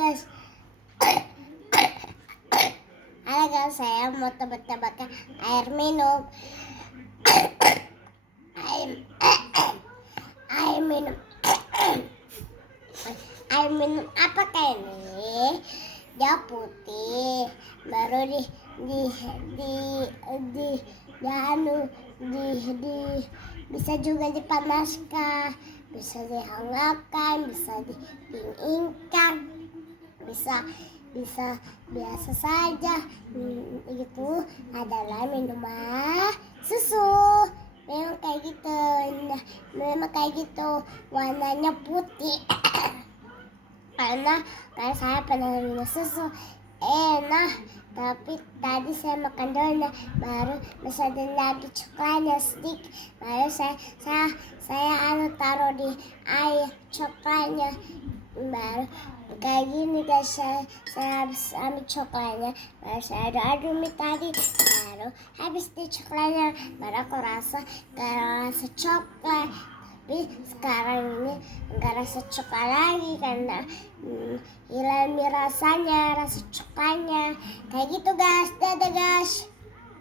guys. Halo guys, saya mau tebak-tebakan air minum. Air minum. Air minum apa kayak ini? Dia putih, baru bisa juga dipanaskan, bisa dihangatkan, bisa didinginkan, bisa biasa saja. Itu adalah minuman susu. Memang kayak gitu, warnanya putih. karena saya pernah minum susu enak, tapi tadi saya makan donat baru masih ada lagi coklatnya sedikit, baru saya taruh di air coklatnya, baru kayak gini guys. Saya habis ambil coklatnya, baru saya aduk tadi, baru habis di coklatnya, baru aku rasa coklat. Tapi sekarang ini nggak rasa coklat lagi karena hilang rasa coklatnya. Kayak gitu guys. Dadah guys.